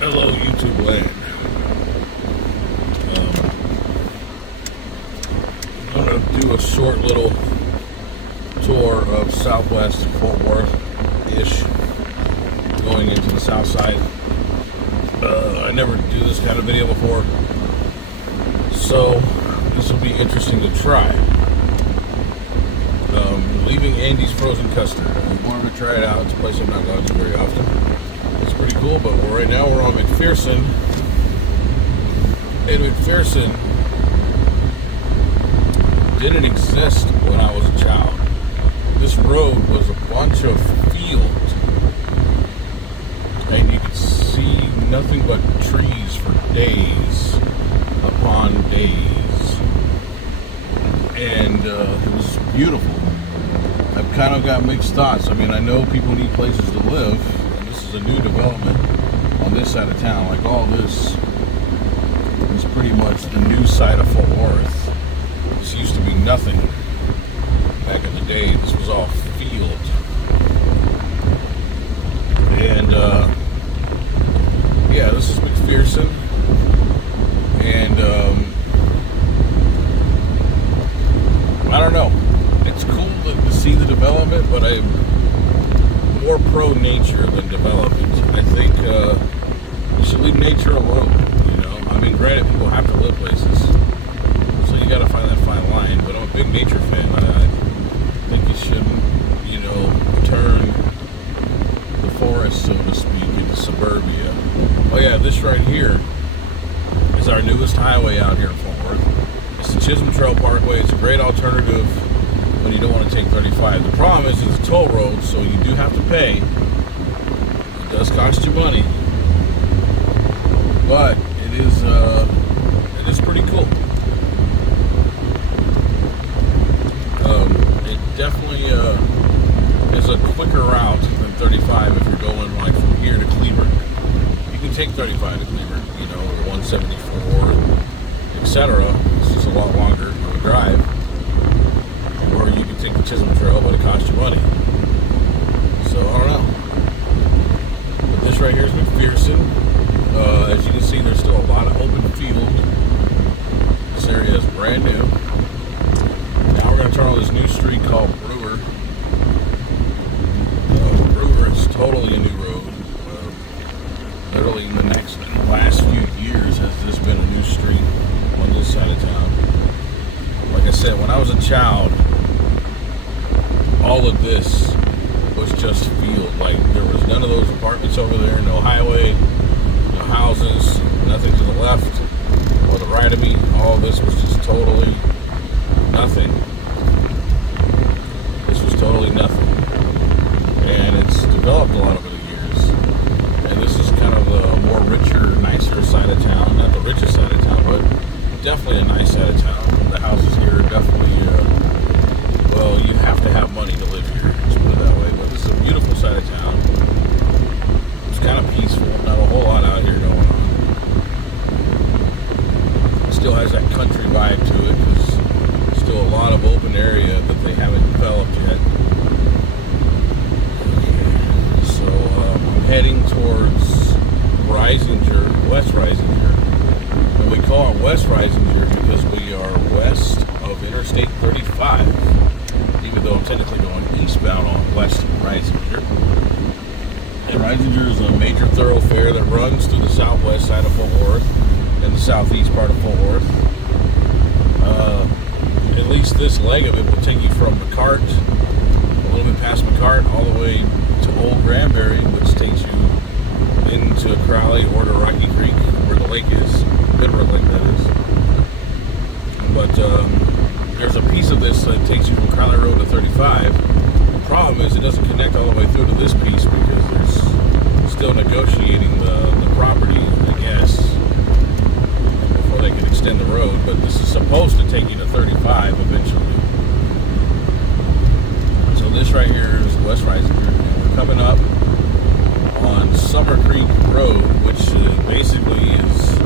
Hello, YouTube land. I'm going to do a short little tour of Southwest Fort Worth-ish, going into the South Side. I never do this kind of video before, so this will be interesting to try. Leaving Andy's Frozen Custard. I wanted to try it out. It's a place I've not gone to very often. It's pretty cool, but right now we're on McPherson. And McPherson didn't exist when I was a child. This road was a bunch of fields, and you could see nothing but trees for days upon days, and it was beautiful. I've kind of got mixed thoughts. I mean, I know people need places to live, and this is a new development on this side of town. Like, all this is pretty much the new side of Fort Worth. This used to be nothing back in the day. This was all field. And, yeah, this is McPherson. And, I don't know. It's cool to see the development, but I'm more pro-nature than development. I think you should leave nature alone, you know? I mean, granted, people have to live places, so you gotta find that fine line, but I'm a big nature fan. I think you shouldn't, you know, turn the forest, so to speak, into suburbia. Oh yeah, this right here is our newest highway out here in Fort Worth. It's the Chisholm Trail Parkway. It's a great alternative when you don't want to take 35. The problem is it's a toll road, so you do have to pay. It does cost you money, but it is pretty cool. It definitely is a quicker route than 35 if you're going like from here to Cleburne. You can take 35 to Cleburne, you know, or 174, etc. It's just a lot longer of a drive. Or you can take the Chisholm Trail, but it costs you money. So, I don't know. But this right here is McPherson. As you can see, there's still a lot of open field. This area is brand new. Now we're going to turn on this new street called Brewer. Brewer is totally a new road. Literally in the last few years has this been a new street on this side of town. Like I said, when I was a child, all of this was just field. Like, there was none of those apartments over there, no highway, no houses, nothing to the left or the right of me. All of this was just totally nothing. This was totally nothing. And it's developed a lot over the years. And this is kind of the more richer, nicer side of town. Not the richest side of town, but definitely a nice side of town. The houses here are definitely, well, you have to have money to live here, let's put it that way. But this is a beautiful side of town. It's kind of peaceful, not a whole lot out here going on. It still has that country vibe to it, because there's still a lot of open area that they haven't developed yet. Okay. So I'm heading towards West Risinger. And we call it West Risinger because we are west of Interstate 35, even though I'm technically going eastbound on West Risinger. And Risinger is a major thoroughfare that runs through the southwest side of Fort Worth and the southeast part of Fort Worth. At least this leg of it will take you from McCart, a little bit past McCart, all the way to Old Granbury, which takes you into Crowley or to Rocky Creek, where the lake is. Bitterroot Lake, that is. But there's a piece of this that takes you from Crowley Road to 35. The problem is it doesn't connect all the way through to this piece because there's still negotiating the property, I guess, before they can extend the road. But this is supposed to take you to 35 eventually. So this right here is West Risinger, and we're coming up on Summer Creek Road, which basically is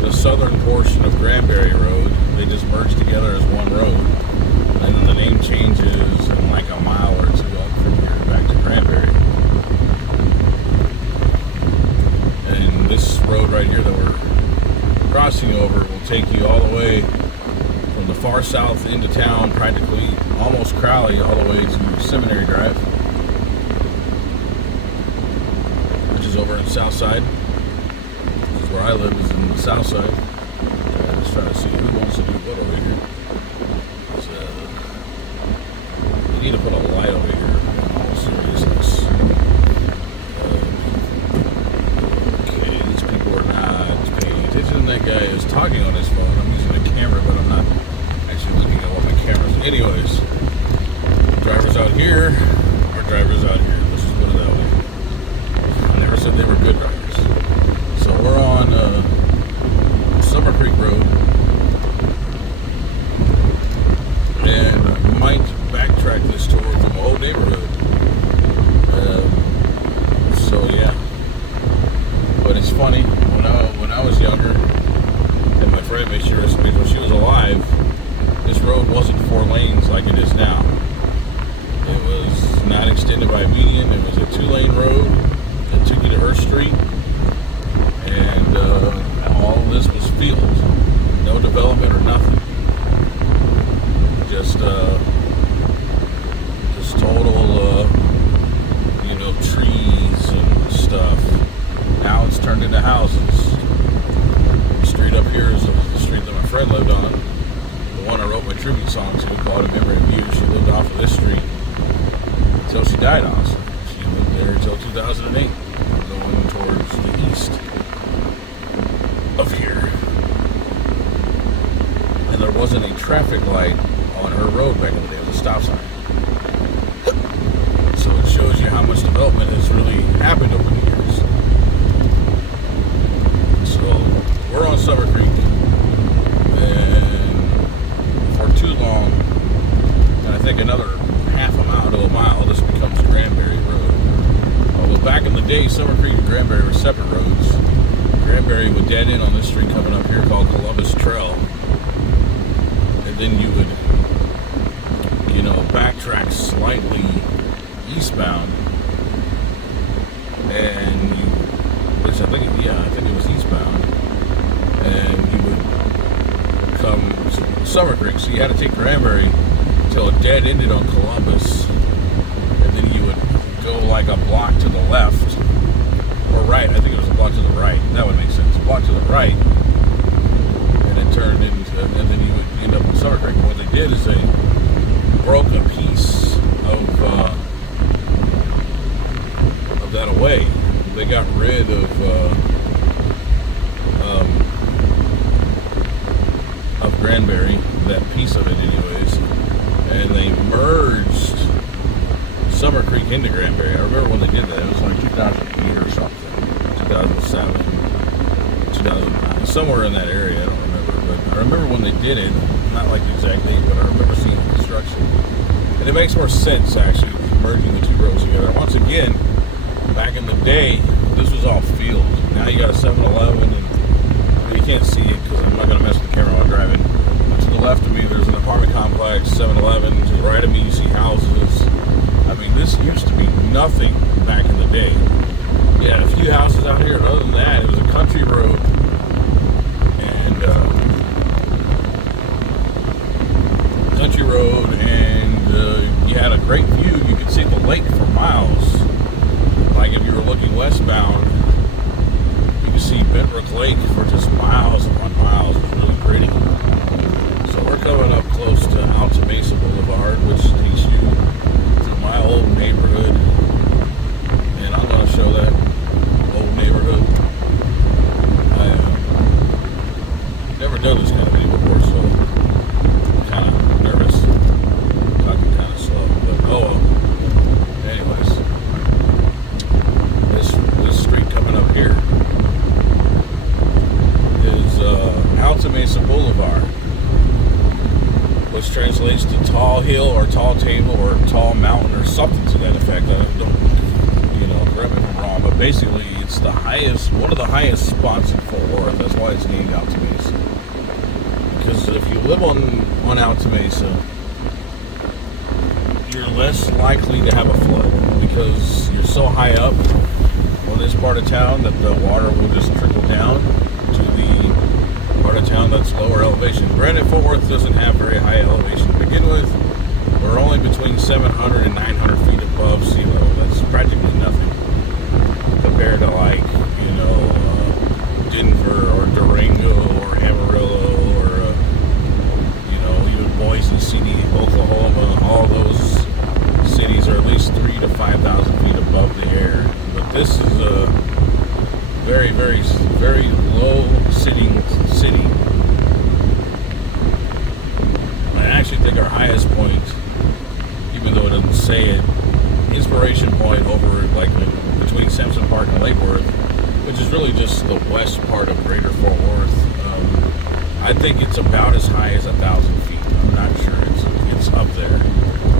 the southern portion of Granbury Road. They just merged together as one road, and then the name changes in like a mile or two up from here back to Granbury. And this road right here that we're crossing over will take you all the way from the far south into town, practically almost Crowley, all the way to Seminary Drive, which is over in the south side. This is where I live, is in the south side. I'm just trying to see who wants to do what over here. We need to put a light over here, in all seriousness. Okay, these people are not paying attention. That guy is talking on his phone. I'm using a camera, but I'm not actually looking at what my camera's. Anyways, drivers out here are drivers out here. Let's just put it that way. I never said they were good drivers. So we're on Summer Creek Road, and I might backtrack this towards the old neighborhood. So yeah, but it's funny, when I was younger, and my friend made sure when she was alive, this road wasn't 4 lanes like it is now. It was not extended by a median. It was a 2-lane road that took you to her street, and all of this was field, no development or nothing. Just total, trees and stuff. Now it's turned into houses. The street up here is the street that my friend lived on. The one I wrote my tribute song to, called In Memory of You. She lived off of this street until she died, honestly. She lived there until 2008, going towards the east of here. And there wasn't a traffic light on her road back in the day. It was a stop sign. So it shows you how much development has really happened over the years. So we're on Summer Creek, and for too long, and I think another half a mile to a mile, this becomes Granbury Road. Although back in the day, Summer Creek and Granbury were separate roads. Granbury would dead end on this street coming up here called Columbus Trail, and then you would backtrack slightly eastbound, and I think it was eastbound, and you would come to Summer Creek. So you had to take Granbury until it dead ended on Columbus, and then you would go like a block to the left, or right. I think it was a block to the right. That would make sense. A block to the right, and it turned into, and then you would end up in Summer Creek. And what they did is they broke a piece of that away. They got rid of Granbury, that piece of it anyways, and they merged Summer Creek into Granbury. I remember when they did that. It was like 2008 or something, 2007, 2009, somewhere in that area. I don't remember, but I remember when they did it. Not like the exact date, but I remember seeing the construction. And it makes more sense, actually, merging the two roads together. Once again, back in the day, this was all field. Now you got a 7-Eleven, and you can't see it because I'm not going to mess with the camera while driving. But to the left of me, there's an apartment complex, 7-Eleven. To the right of me, you see houses. I mean, this used to be nothing back in the day. You had a few houses out here, and other than that, it was a country road. And you had a great view. You could see the lake for miles. Like if you were looking westbound, you could see Bentbrook Lake for just miles upon miles. It was really pretty. So we're coming up close to Alta Mesa Boulevard, which takes you to my old neighborhood. And I'm going to show that old neighborhood. I never done this kind of video before, so I'm kind of nervous, talking kind of slow, but oh well. Anyways, this street coming up here is Alta Mesa Boulevard, which translates to tall hill or tall table or tall mountain or something to that effect. I don't, correct me if I'm wrong, but basically it's the highest, one of the highest spots in Fort Worth. That's why it's named Alta Mesa. Because if you live on Alta Mesa, you're less likely to have a flood because you're so high up. Well, this part of town that the water will just trickle down to the part of town that's lower elevation. Granted, Fort Worth doesn't have very high elevation to begin with. We're only between 700 and 900 feet above sea level. That's practically nothing compared to, like, you know, Denver or Durango or Amarillo or, you know, even Boise City, Oklahoma. All those cities are at least 3,000 to 5,000 feet above the air. But this is a very, very, very low sitting city. I actually think our highest point, even though it doesn't say it, inspiration point over, like, between Simpson Park and Lake Worth, which is really just the west part of Greater Fort Worth. I think it's about as high as 1,000 feet. I'm not sure. It's up there.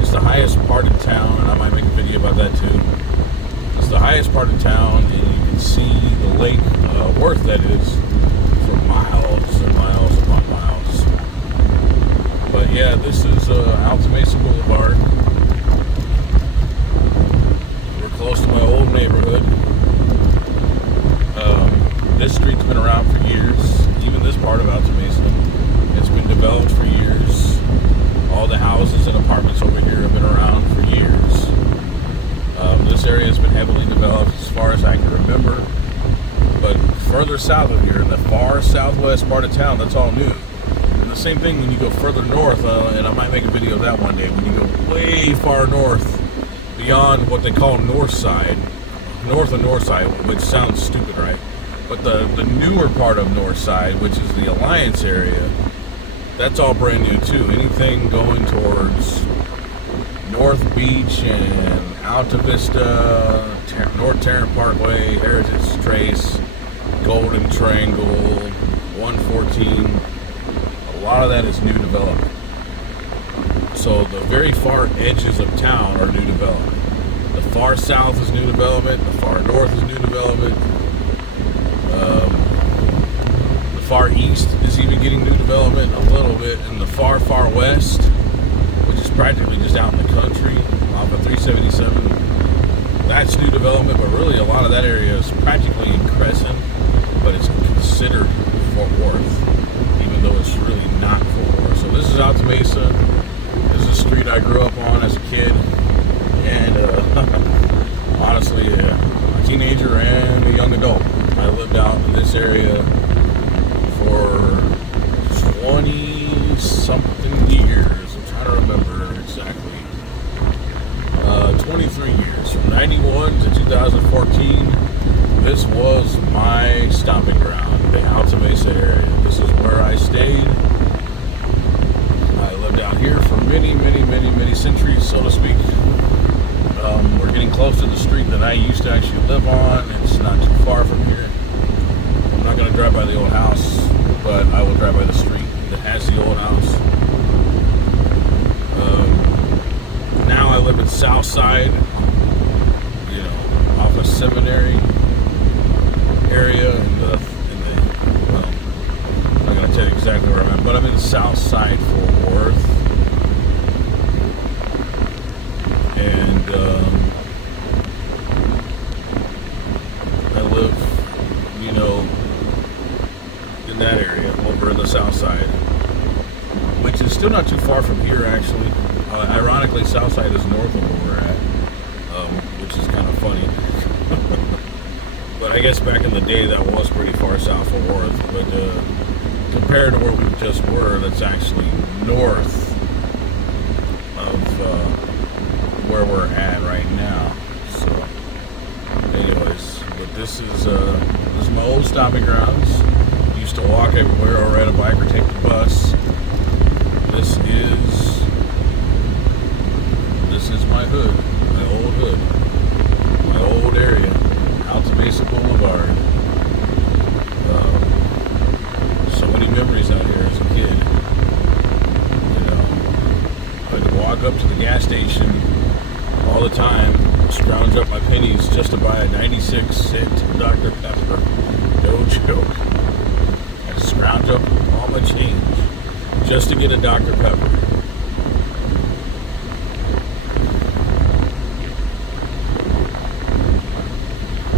It's the highest part of town, and I might make a video about that too. It's the highest part of town, and you can see the Lake Worth, that is, for miles and miles upon miles. But yeah, this is Alta Mesa Boulevard. We're close to my old neighborhood. This street's been around for years. Even this part of Alta Mesa, it's been developed for years. All the houses and apartments over here have been around for years. This area has been heavily developed as far as I can remember. But further south of here, in the far southwest part of town, that's all new. And the same thing when you go further north, and I might make a video of that one day, when you go way far north, beyond what they call north side, north of north side, which sounds stupid, right? But the newer part of north side, which is the Alliance area, that's all brand new too. Anything going towards North Beach and Alta Vista, North Tarrant Parkway, Heritage Trace, Golden Triangle, 114, a lot of that is new development. So the very far edges of town are new development. The far south is new development, the far north is new development. The far east is even getting new development a little bit, and the far, far west, which is practically just out in the country, off of 377, that's new development, but really a lot of that area is practically in Crescent, but it's considered Fort Worth, even though it's really not Fort Worth. So this is Alta Mesa. This is a street I grew up on as a kid, and honestly, a teenager and a young adult. I lived out in this area for 20-something years. I'm trying to remember exactly. 23 years. From 91 to 2014, this was my stomping ground, the Alta Mesa area. This is where I stayed. I lived out here for many, many, many, many centuries, so to speak. We're getting close to the street that I used to actually live on. It's not too far from here. I'm not going to drive by the old house, but I will drive by the street that has the old house. Now I live in South Side, you know, off of Seminary area, well, I'm not going to tell you exactly where I'm at, but I'm in South Side Fort Worth. And I live, you know, in that area over in the south side, which is still not too far from here, actually. Ironically, south side is north of where we're at, which is kind of funny. But I guess back in the day that was pretty far south of Worth, but compared to where we just were, that's actually north of where we're at right now. So anyways, but this is my old stomping grounds. Used to walk everywhere or ride a bike or take the bus. This is my hood, my old hood, my old area, Alta Mesa Boulevard. So many memories out here as a kid. You know, I'd walk up to the gas station all the time, scrounge up my pennies just to buy a 96-cent Dr. Pepper. No joke. I'd scrounge up all my change just to get a Dr. Pepper.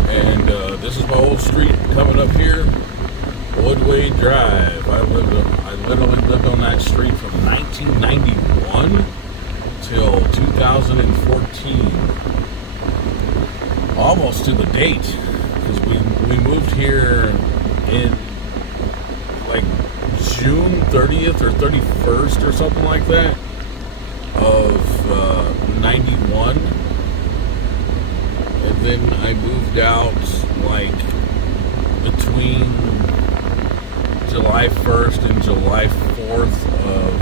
And this is my old street coming up here, Woodway Drive. I literally lived on that street from 1991 till 2014, almost to the date, because we moved here in like June 30th or 31st or something like that of 91. And then I moved out like between July 1st and July 4th of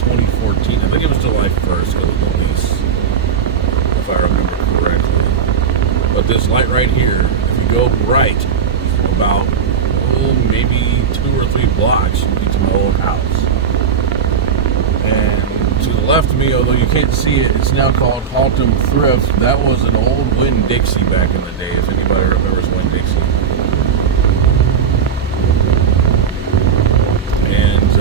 2014. I think it was July 1st because of the lease, if I remember correctly. But this light right here, if you go right for about maybe 2 or 3 blocks, you get to my old house. And to the left of me, although you can't see it, it's now called Haltom Thrift. That was an old Winn-Dixie back in the day, if anybody remembers Winn-Dixie. And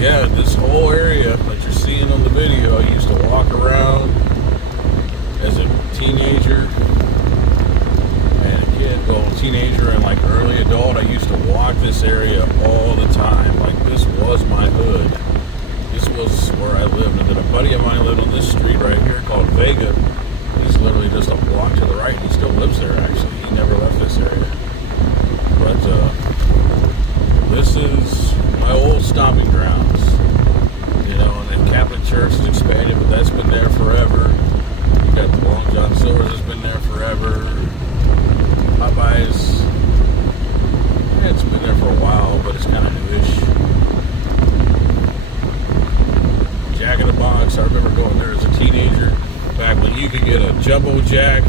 yeah, this whole area that you're seeing on the video, I used to walk around as a teenager and a kid, well, teenager and like early adult. I used to walk this area all the time. Like, this was my hood. This was where I lived. And then a buddy of mine lived on this street right here called Vega. He's literally just a block to the right. He still lives there, actually. He never left this area. But this is my old stomping grounds. You know, and then Catholic Church has expanded, but that's been there forever. You got the Long John Silver's that's been there forever. Popeyes, yeah, it's been there for a while, but it's kind of newish. Jack in the Box, I remember going there as a teenager, back when you could get a jumbo jack,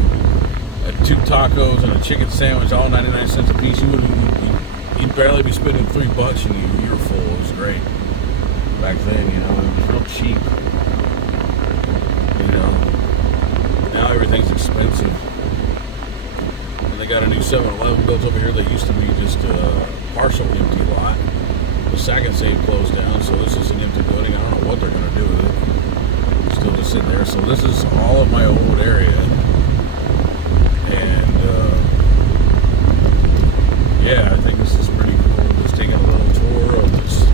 2 tacos, and a chicken sandwich, all 99 cents a piece. You'd barely be spending $3 and you were full. It was great. Back then, you know, it was real cheap. You know, now everything's expensive. And they got a new 7-Eleven built over here that used to be just a partial empty lot. The Sack and Save closed down, so this is an empty building. I don't know what they're going to do with it. It's still just sitting there. So this is all of my old area. And yeah, I think this is pretty cool. Just taking a little tour of this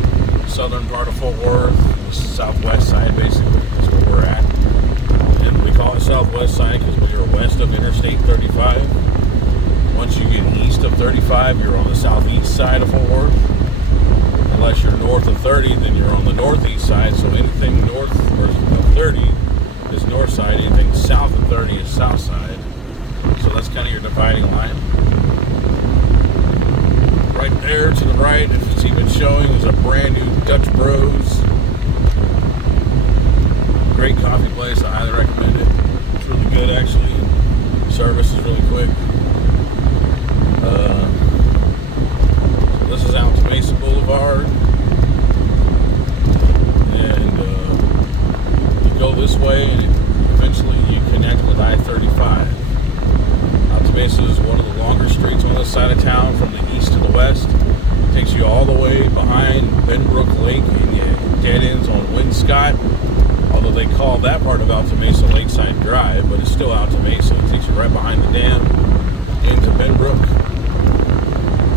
southern part of Fort Worth, the southwest side basically. That's where we're at. And we call it southwest side because when you're west of Interstate 35, once you get east of 35, you're on the southeast side of Fort Worth. Unless you're north of 30, then you're on the northeast side. So anything north of 30 is north side. Anything south of 30 is south side. So that's kind of your dividing line. Right there to the right, if it's even showing, is a brand new Dutch Bros. Great coffee place. I highly recommend it. It's really good, actually. Service is really quick. So this is out to Mesa Boulevard. And you go this way, and eventually you connect with I-35. Alta Mesa is one of the longer streets on this side of town from the east to the west. It takes you all the way behind Benbrook Lake, and you dead ends on Winscott. Although they call that part of Alta Mesa Lakeside Drive, but it's still Alta Mesa. It takes you right behind the dam into Benbrook.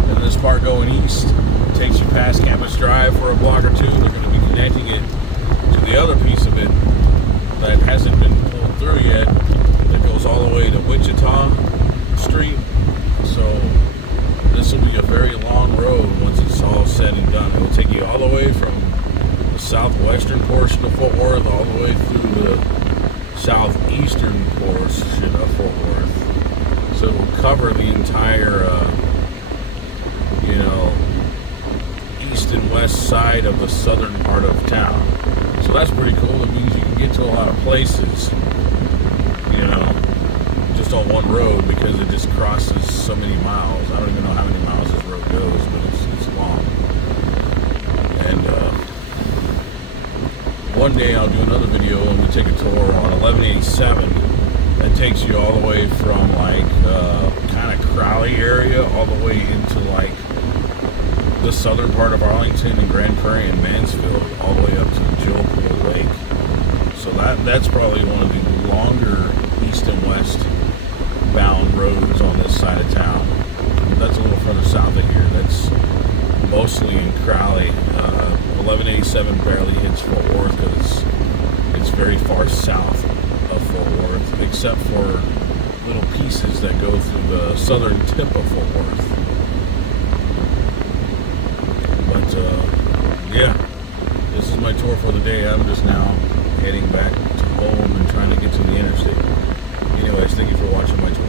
And this part going east takes you past Campus Drive for a block or 2. They're going to be connecting it to the other piece of it that hasn't been pulled through yet. That goes all the way to Wichita Street. So this will be a very long road once it's all said and done. It will take you all the way from the southwestern portion of Fort Worth all the way through the southeastern portion of Fort Worth. So it will cover the entire, you know, east and west side of the southern part of town. So that's pretty cool. It means you can get to a lot of places, you know, just on one road because it just crosses so many miles. I don't even know how many miles this road goes, but it's long. And one day I'll do another video and we'll take a tour on 1187 that takes you all the way from like kind of Crowley area all the way into like the southern part of Arlington and Grand Prairie and Mansfield all the way up to Jill Pool Lake. So that's probably one of the longer east and west bound roads on this side of town. That's a little further south of here. That's mostly in Crowley. 1187 barely hits Fort Worth because it's very far south of Fort Worth, except for little pieces that go through the southern tip of Fort Worth. But yeah, this is my tour for the day. I'm just now heading back to home and trying to get to the interstate. Anyways, thank you for watching my tour.